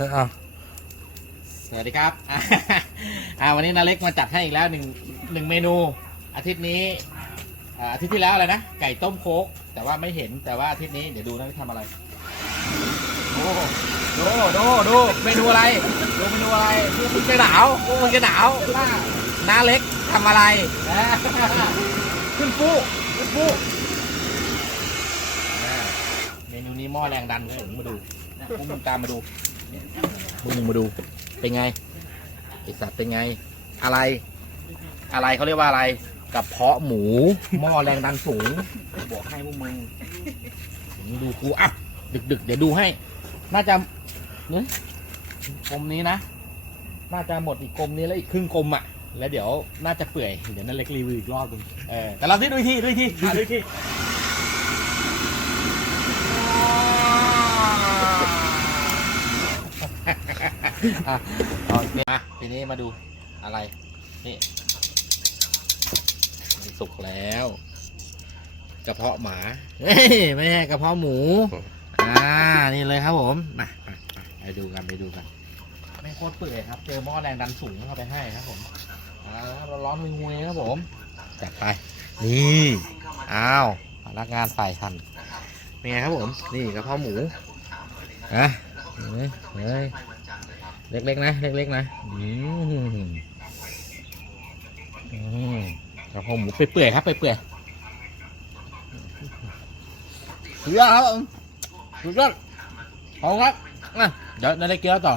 ออเอาสวัสดีครับ อ่า วันนี้นาเล็กมาจัดให้อีกแล้วหนึ่งหนึ่งเมนู อาทิตย์นี้อ่าอาทิตย์ที่แล้วอะไรนะ ไก่ต้มโคกแต่ว่าไม่เห็น แต่ว่าอาทิตย์นี้เดี๋ยวดูนาเล็กทำอะไร โอ้ดูดูดูเมนูอะไร ดูเมนูอะไรพวกมึงจะหนาวพวกมึงจะหนาวว่านาเล็กทำอะไร ขึ้นฟูขึ้นฟูเมนูนี้หม้อแรงดันเลยผมมาดูพวกมึงตามมาดู พวกมึงมาดูเป็นไงไอสัตว์เป็นไง อะไร อะไรเขาเรียกว่าอะไรกระเพาะหมูหม้อแรงดันสูงบอกให้พวกมึงมึงดูกูอะดึกดึกๆเดี๋ยวดูให้ น่าจะเนี่ยกลมนี้นะ น่าจะหมดอีกกลมนี้แล้วอีกครึ่งกลมอะ แล้วเดี๋ยวน่าจะเปื่อย เดี๋ยวนั่นเล็กรีวิวอีกรอบหนึงเออแต่เราที่ดูอีกที่ดูอีกที่อะดูอีกที่ อะเอามาทีนี้มาดูอะไร นี่มันสุกแล้วกระเพาะหมาเฮ้ยไม่ใช่กระเพาะหมู อ่า นี่เลยครับผมมามามาไปดูกันไปดูกันไม่โคตรเปื่อยครับ เจอหม้อแรงดันสูงเข้าไปให้ครับผมอ่าเราร้อนงวยๆครับผมจัดไป นี่อ้าวพนักงานฝ่ายทันเป็นไงครับผม นี่กระเพาะหมูอะเฮ้ยเฮ้ย เล็กๆนะ เล็กๆนะอืมอืมกระเพราหมูเปื่อยๆครับเปื่อยๆสุดยอดครับสุดยอดขอบคุณครับอะเดี๋ยวนาได้เกี๊ยวต่อ